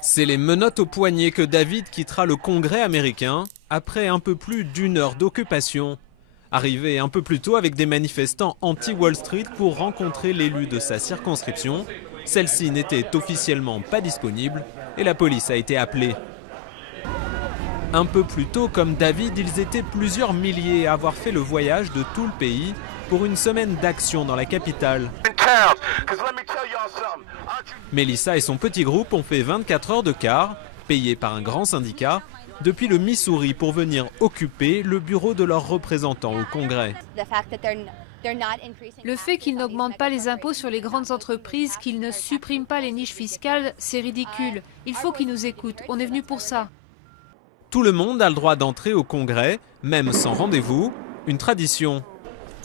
C'est les menottes aux poignets que David quittera le Congrès américain après un peu plus d'une heure d'occupation. Arrivé un peu plus tôt avec des manifestants anti-Wall Street pour rencontrer l'élu de sa circonscription, celle-ci n'était officiellement pas disponible et la police a été appelée. Un peu plus tôt, comme David, ils étaient plusieurs milliers à avoir fait le voyage de tout le pays pour une semaine d'action dans la capitale. Melissa et son petit groupe ont fait 24 heures de car, payés par un grand syndicat, depuis le Missouri pour venir occuper le bureau de leurs représentants au Congrès. Le fait qu'ils n'augmentent pas les impôts sur les grandes entreprises, qu'ils ne suppriment pas les niches fiscales, c'est ridicule. Il faut qu'ils nous écoutent, on est venu pour ça. Tout le monde a le droit d'entrer au Congrès, même sans rendez-vous, une tradition.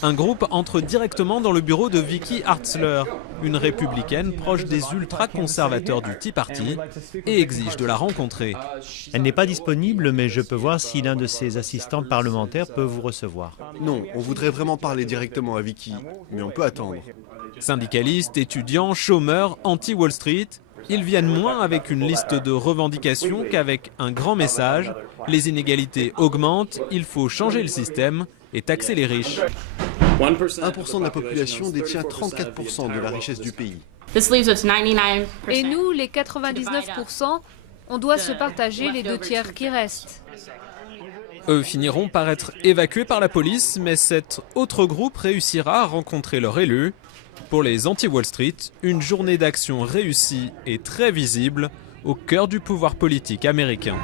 Un groupe entre directement dans le bureau de Vicky Hartzler, une républicaine proche des ultra-conservateurs du Tea Party, et exige de la rencontrer. Elle n'est pas disponible, mais je peux voir si l'un de ses assistants parlementaires peut vous recevoir. Non, on voudrait vraiment parler directement à Vicky, mais on peut attendre. Syndicalistes, étudiants, chômeurs, anti-Wall Street, ils viennent moins avec une liste de revendications qu'avec un grand message. Les inégalités augmentent, il faut changer le système et taxer les riches. 1% de la population détient 34% de la richesse du pays. Et nous, les 99%, on doit se partager les 2 tiers qui restent. Eux finiront par être évacués par la police, mais cet autre groupe réussira à rencontrer leur élu. Pour les anti-Wall Street, une journée d'action réussie et très visible au cœur du pouvoir politique américain.